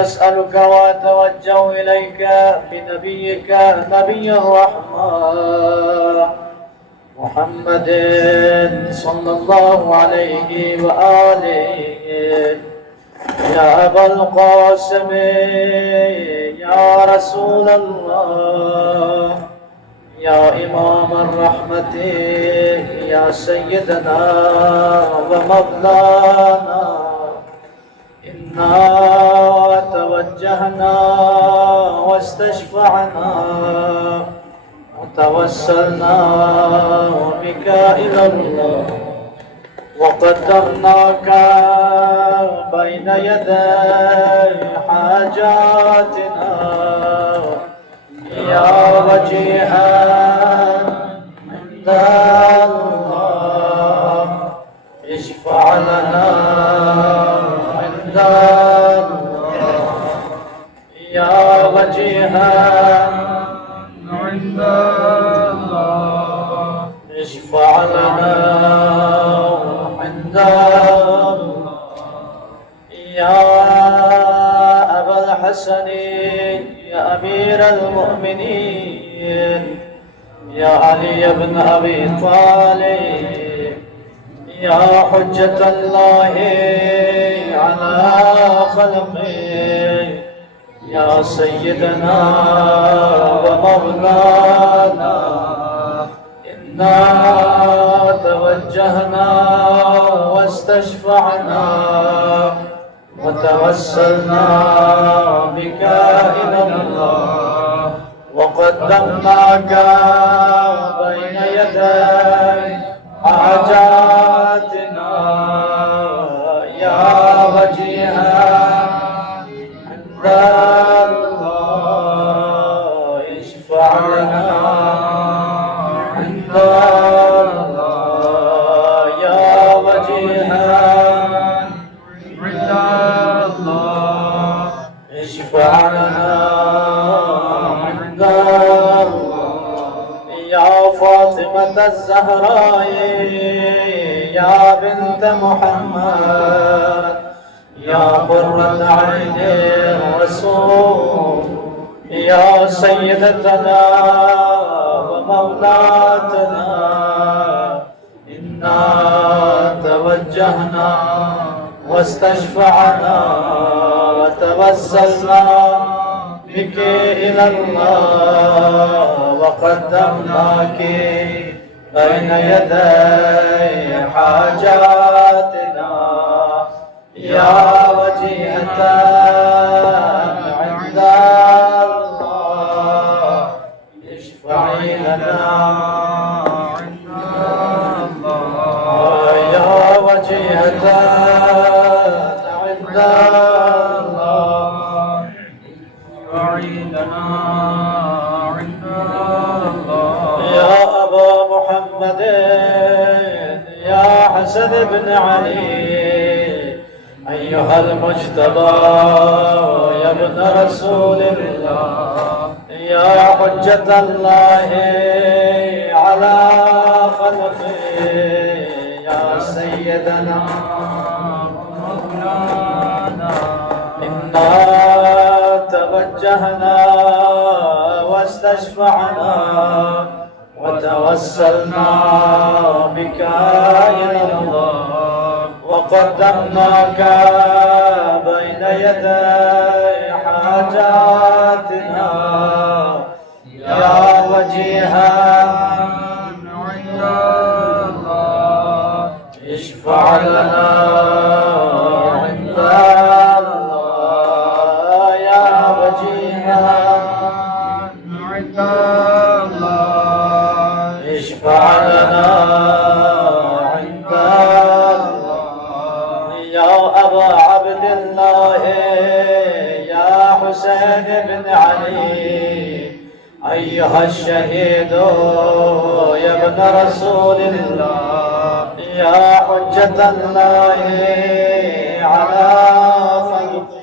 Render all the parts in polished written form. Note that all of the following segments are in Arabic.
أسألك وأتوجه إليك بنبيك نبي الرحمة محمد صلى الله عليه وآله يا أبا القاسم يا رسول الله يا إمام الرحمة يا سيدنا ومولانا إنا توجهنا واستشفعنا وتوسلنا بك إلى الله وقدرناك بين يدي حاجاتنا يا وجيها عند الله اشفع لنا عند الله يا وجيها عند الله اشفع لنا عند الله يا أبا الحسن يا أمير المؤمنين يا علي بن أبي طالب يا حجة الله على خلقه يا سيدنا ومولانا إنا توجهنا واستشفعنا وتوسلنا بك إلى الله وقدمناك بين يدي حاجاتنا يا وجيها عند الله اشفع لنا عند الله يا وجيها عند الله اشفع لنا عند الله يا فاطمة الزهراء يا بنت محمد يا قرة عين الرسول يا سيدتنا ومولاتنا إنا توجهنا واستشفعنا وتوسلنا بك إلى الله وقدمناك بين يدي حاجاتنا يا وجيهة عند الله اشفعي لنا عند الله يا وجيهة عند الله اشفعي لنا عند الله يا أبا محمد يا حسن بن علي أيها المجتبى يا ابن رسول الله يا حجة الله على خلقه يا سيدنا مولانا إنا توجهنا واستشفعنا وتوسلنا بك إلى الله وقدمناك بين يدي حاجاتنا يا وجيها عند الله اشفع لنا عند الله يا وجيها عند الله اشفع لنا عند الله يا أبا عبد الله يا حسين بن علي أيها الشهيد يا ابن رسول الله يا حجة الله على خلقه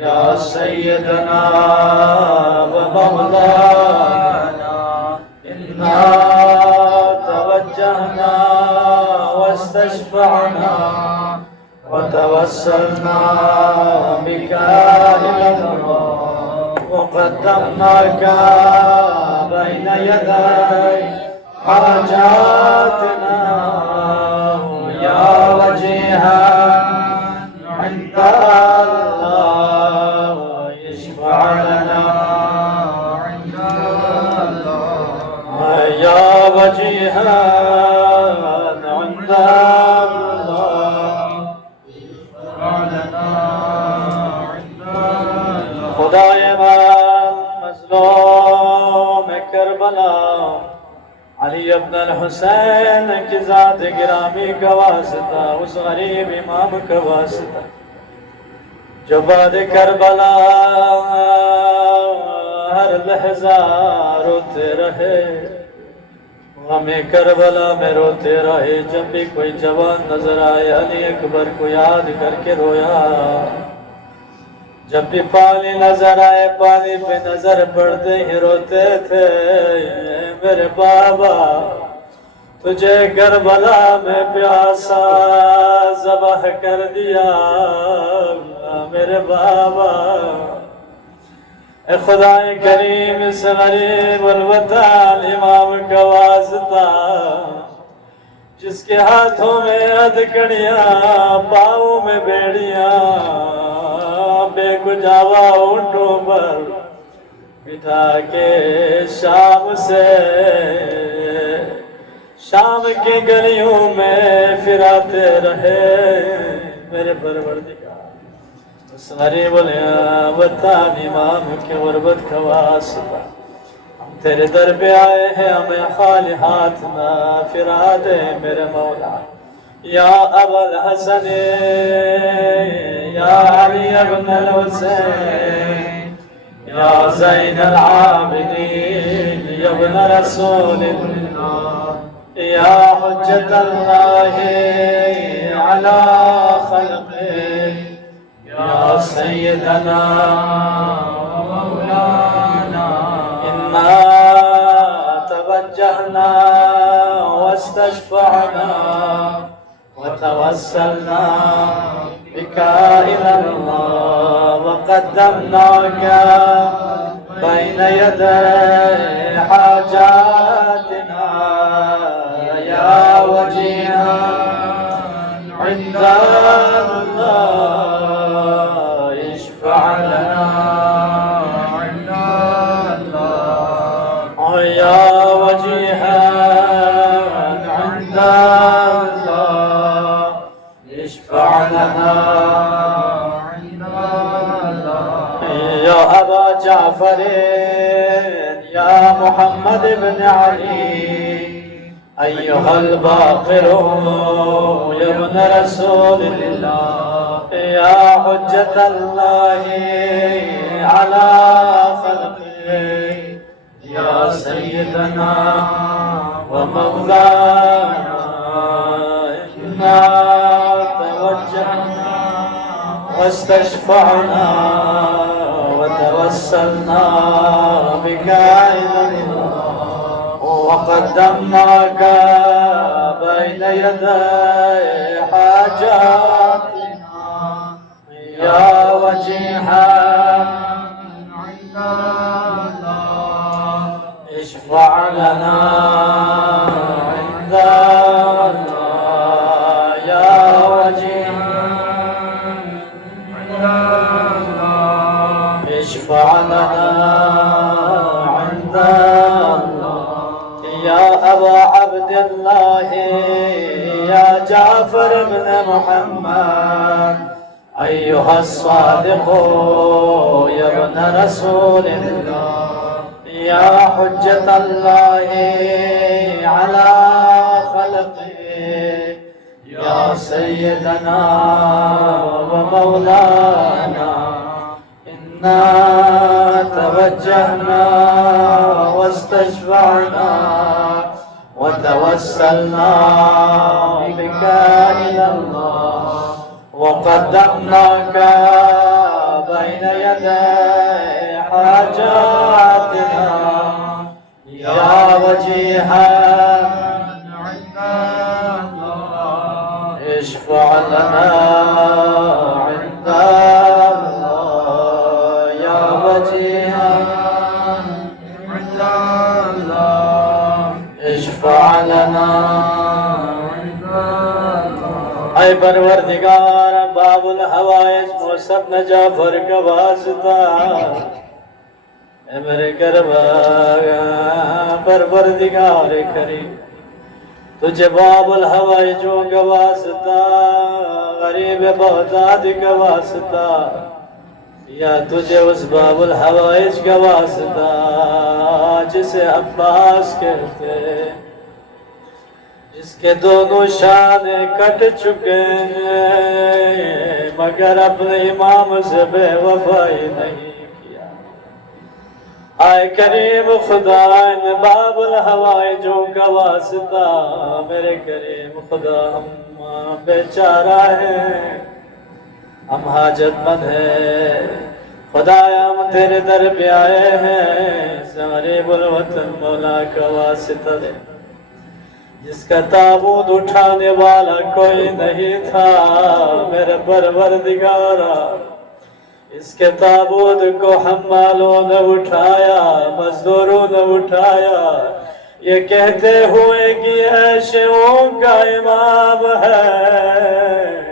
يا سيدنا ومولانا إنا توجهنا واستشفعنا وتوسلنا بك إلى الله وقدمناك بين يدي حاجاتنا يا وجيها عند الله اشفع لنا عند الله يا وجيها عند الله اشفع لنا عند الله خداي مظلوم کربلا علی ابن الحسین کی ذات گرامی کا واسطہ اس غریب امام کا واسطہ جو بعد کربلا ہر لحظہ روتے رہے ہمیں کربلا میں روتے رہے جب بھی کوئی جوان نظر آئے علی اکبر کو یاد کر کے رویا جب بھی پانی نظر آئے پانی پہ نظر پڑتے ہی روتے تھے میرے بابا تجھے کربلا میں پیاسا ذبح کر دیا میرے بابا اے خدا کریم اس غریب الوطن امام کا واسطہ جس کے ہاتھوں میں ہتھکڑیاں پاؤں میں بیڑیاں بے گجاوا اونٹوں پر بٹھا کے شام سے شام کی گلیوں میں پھراتے رہے میرے پروردگار اس غریب الوطن امام کی غربت کا واسطہ ہم تیرے در پہ آئے ہیں ہمیں خالی ہاتھ نہ پھرا دے میرے مولا یا ابا الحسن یا علی ابن الحسین یا زین العابدین یا ابن رسول اللہ یا حجت اللہ علی خلقه یا سیدنا مولانا انا توجہنا واستشفعنا وتوسلنا بك إلى الله وقدمناك بين يدي حاجاتنا يا وجيها عند الله اشفع لنا عند الله يا وجيها عند الله اشفع لنا عند الله يا أبا جعفر يا محمد بن علي أيها الباقر يا ابن رسول الله يا حجة الله على خلقه يا سيدنا ومولانا إنا توجهنا واستشفعنا وتوسلنا بك إلى الله وقدمناك بين يدي حاجاتنا يا وجيها عند الله اشفع لنا عند الله يا وجيها عند الله اشفع لنا عند الله يا أبا عبد الله يا جعفر بن محمد أيها الصادق يا ابن رسول الله يا حجة الله على خلقه يا سيدنا ومولانا إنا توجهنا واستشفعنا وتوسلنا بك إلى الله وقدمناك بين يدي حاجاتنا يا وجيها عند الله اشفع لنا يا وجيها عند الله اشفع لنا عند الله اے پروردگار باب الحوائج موسم جعفر کا واسطہ اے میرے گربا پروردگار کریم تجھے باب الحوائجوں کا واسطہ غریب بغداد کا واسطہ یا تجھے اس باب الحوائج کا واسطہ جسے عباس کہتے جس کے دونوں شانے کٹ چکے ہیں مگر اپنے امام سے بے وفائی نہیں کیا آئے کریم خدا ان باب الحوائجوں کا واسطہ میرے کریم خدا ہم بیچارہ ہیں ہم حاجت مند ہیں خدایا ہم تیرے در پہ آئے ہیں غریب الوطن مولا کا واسطہ دے جس کا تابوت اٹھانے والا کوئی نہیں تھا میرے پروردگارا اس کے تابوت کو حمالوں نے اٹھایا مزدوروں نے اٹھایا یہ کہتے ہوئے کہ یہ شیعوں کا امام ہے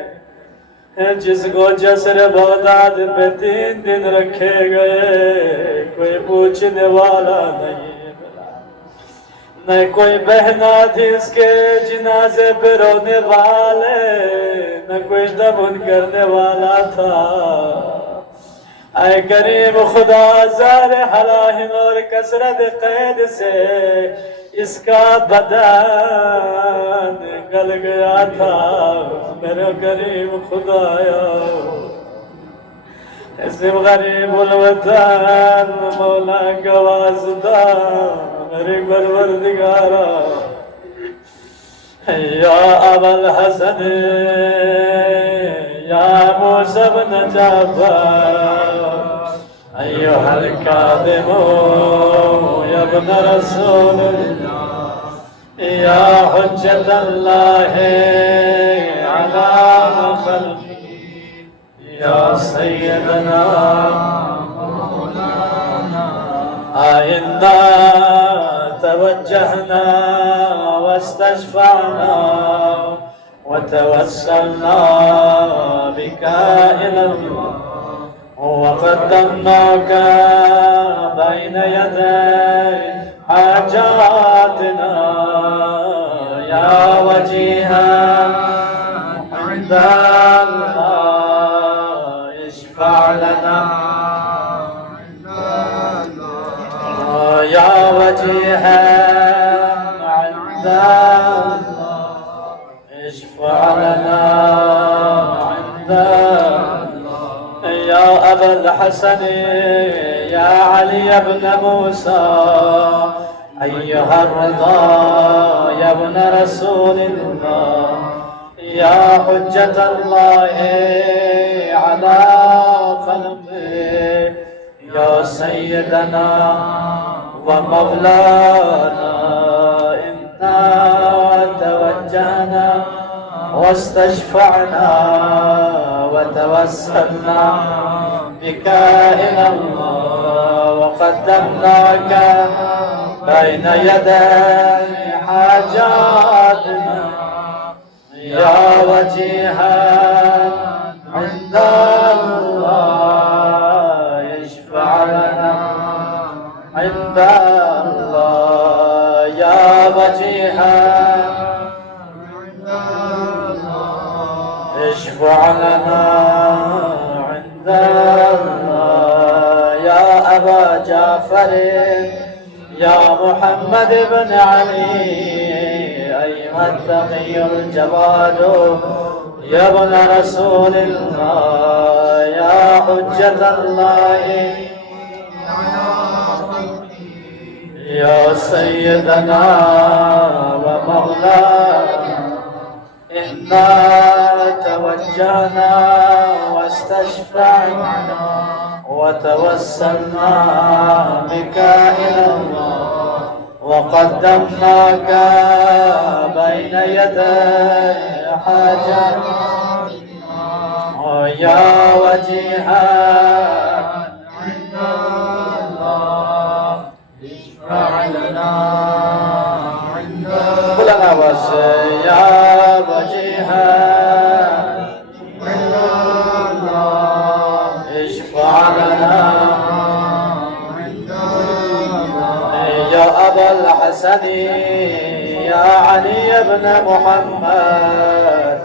جس کو جسر بغداد پہ 3 دن رکھے گئے کوئی پوچھنے والا نہیں نہ کوئی بہنا تھی اس کے جنازے پہ رونے والے نہ کوئی دفن کرنے والا تھا اے کریم خدا زار حلاہن اور کثرت قید سے اس کا بدن گل گیا تھا میرے کریم خدایا اسم غریب الوطن مولا کا واسطہ میرے پروردگارا یا ابا الحسن یا موسیٰ بن جعفر ایوہ الکاذب یا ابن رسول اللہ یا حجت اللہ علی خلقہ یا سیدنا مولانا آئندہ توجهنا واستشفعنا وتوسلنا بك إلى الله وقدمناك بين يدي حاجاتنا يا وجيها عند الله اشفع لنا يا وجيها عند الله اشفع لنا عند الله يا أبا الحسن يا علي بن موسى أيها الرضا يا ابن رسول الله يا حجة الله على خلقه يا سيدنا ومولانا إنا توجهنا واستشفعنا وتوسلنا بك إلى الله وقدمناك بين يدي حاجاتنا يا وجيها عند الله اشفع لنا عند الله يا وجيها عند الله اشفع لنا عند الله يا أبا جعفر يا محمد بن علي أيها التقي الجواد يا ابن رسول الله يا حجة الله يا سيدنا ومولانا إنا توجهنا واستشفعنا وتوسلنا بك إلى الله وقدمناك بين يدي حاجاتنا يا وجيها عند الحسن يا علي بن محمد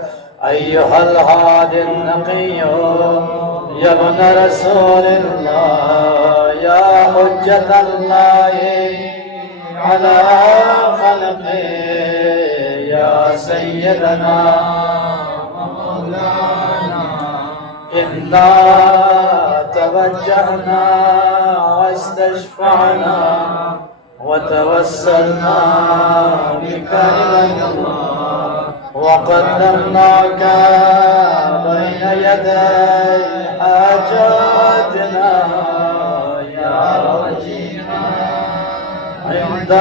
أيها الهادي النقي يا ابن رسول الله يا حجة الله على خلقه يا سيدنا ومولانا إنا توجهنا واستشفعنا وتوسلنا بك إلى الله وقدمناك بين يدي حاجاتنا يا وجيها عند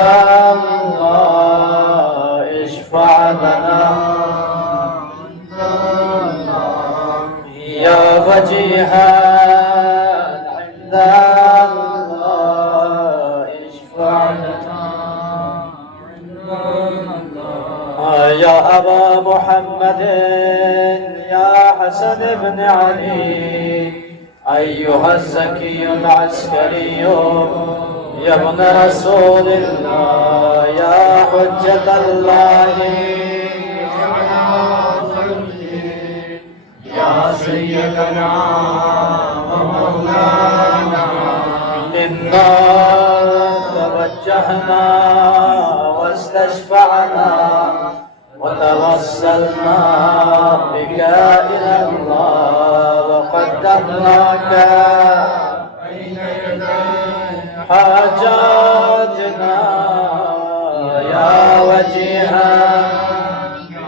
الله اشفع لنا يا وجيها عند الله اشفع لنا يا أبا محمد يا حسن بن علي أيها الزكي العسكري يا ابن رسول الله يا حجة الله يا سيدنا ومولانا إنا توجهنا واستشفعنا وتوسلنا بك إلى الله وقدمناك بين يدي حاجاتنا يا وجيها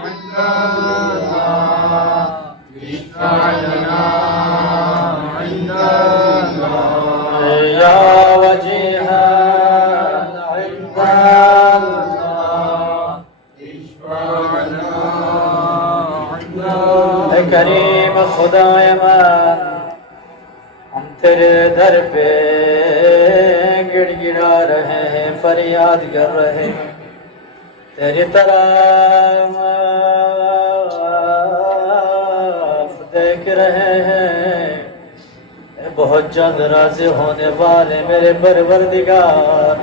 عند الله اشفع لنا عند الله يا وجيها عند الله اشفع لنا عند الله اے کریم خدائے من ہم تیرے در پہ گڑ گڑا رہے ہیں فریاد کر رہے ہیں تیری طرف دیکھ رہے ہیں بہت جلد راضی ہونے والے میرے پروردگار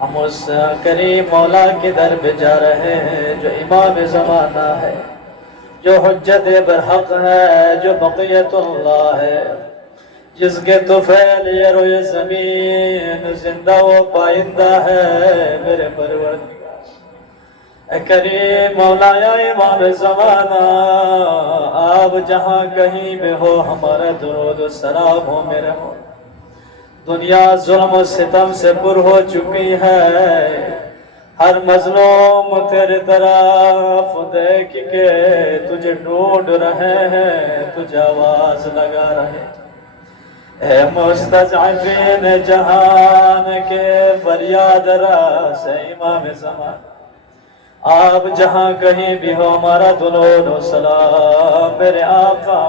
ہم اس کریم مولا کے در پہ جا رہے ہیں جو امام زمانہ ہے جو حجت برحق ہے جو بقیت اللہ ہے جس کے طفیل یہ روئے زمین زندہ و پائندہ ہے میرے پروردگار اے کریم مولا یا امام زمانہ آپ جہاں کہیں بھی ہو ہمارا درود و سلام ہو میرے ہو دنیا ظلم و ستم سے پر ہو چکی ہے ہر مظلوم تیرے طرف دیکھ کے تجھے ڈھونڈ رہے ہیں تجھے آواز لگا رہے ہیں اے مستضعفین جہان کے فریاد رس امام زمان آپ جہاں کہیں بھی ہو ہمارا درود و سلام میرے آقا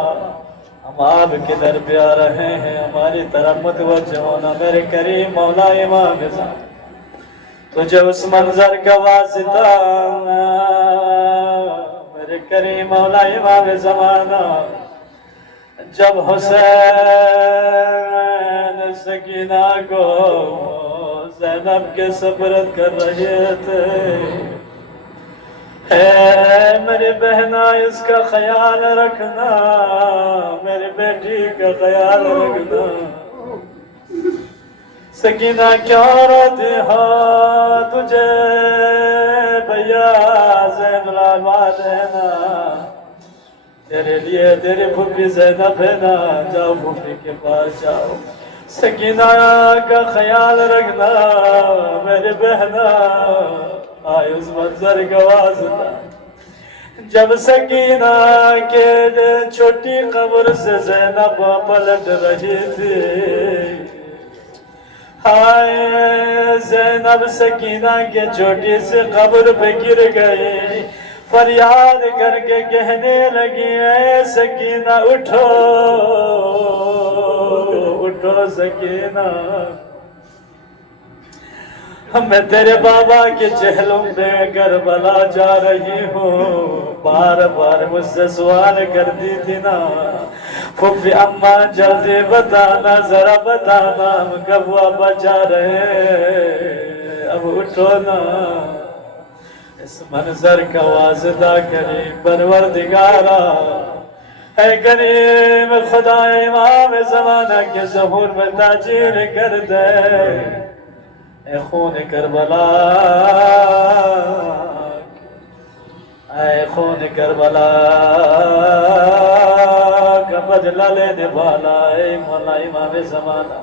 ہم آپ کے در پہ آ رہے ہیں ہماری طرف متوجہ ہونا میرے کریم مولا امام زمان تجھے اس منظر کا واسطہ میرے کریم مولا امام زمانہ جب حسین سکینہ کو زینب کے سپرد کر رہے تھے اے میری بہنا اس کا خیال رکھنا میری بیٹی کا خیال رکھنا سکینہ کیا روتی ہو تجھے بھیا زین العباد ہے نا تیرے لیے تیری پھوپھی زینب ہے نا جاؤ پھوپھی کے پاس جاؤ سکینہ کا خیال رکھنا میری بہنا آئے اس منظر کا واسطہ جب سکینہ کے چھوٹی قبر سے زینب پلٹ رہی تھی ہائے زینب سکینہ کے چھوٹی سے قبر پہ گر گئی فریاد کر کے کہنے لگی اے سکینہ اٹھو اٹھو سکینہ میں تیرے بابا کے چہلوں پہ کربلا جا رہی ہوں بار بار مجھ سے سوال کرتی تھی نا پھوپھی اماں جلدی بتانا ذرا بتانا ہم کب واپس جا رہے اب اٹھو نا اس منظر کا واسطہ کریم پروردگارا، اے کریم خدا امام زمانہ کے ظہور میں تاجیر کر دے، اے خون کربلا، اے خون کربلا کا بدلہ لینے والا، اے مولا امام زمانہ،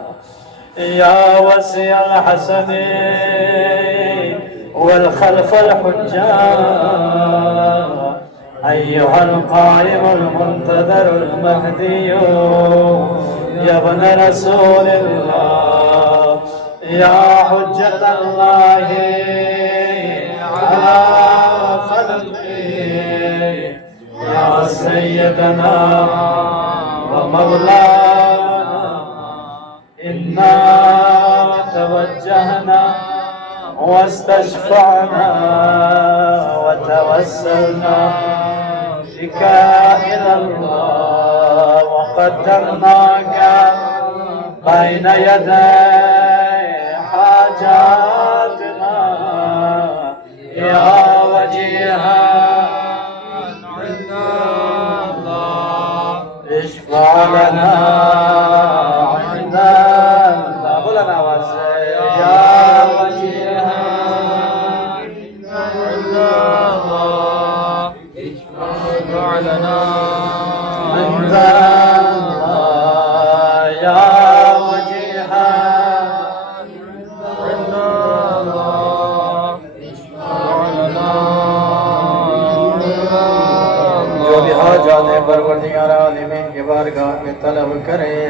یا وسیع الحسن والخلف الحجاج، أيها القائم المنتظر المهدي يا ابن رسول الله، يا حجة الله على خلقه، يا سيدنا ومولانا، إنا توجهنا واستشفعنا وتوسلنا بك إلى الله، وقدرناك بين يدي حاجاتنا يا وجيها عند الله، اشفع لنا عند الله، بولنا واسع يا وجيها عند الله، اشفع لنا عند الله يا وجيها عند الله، اشفع لنا عند الله۔ جو بھی حاجات پروردگار عالمین کے بارگاہ میں طلب کریں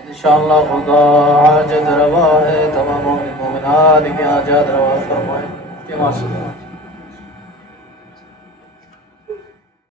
انشاءاللہ خدا حاجت روا ہے، تمام مومنات کی حاجت روا فرمائے۔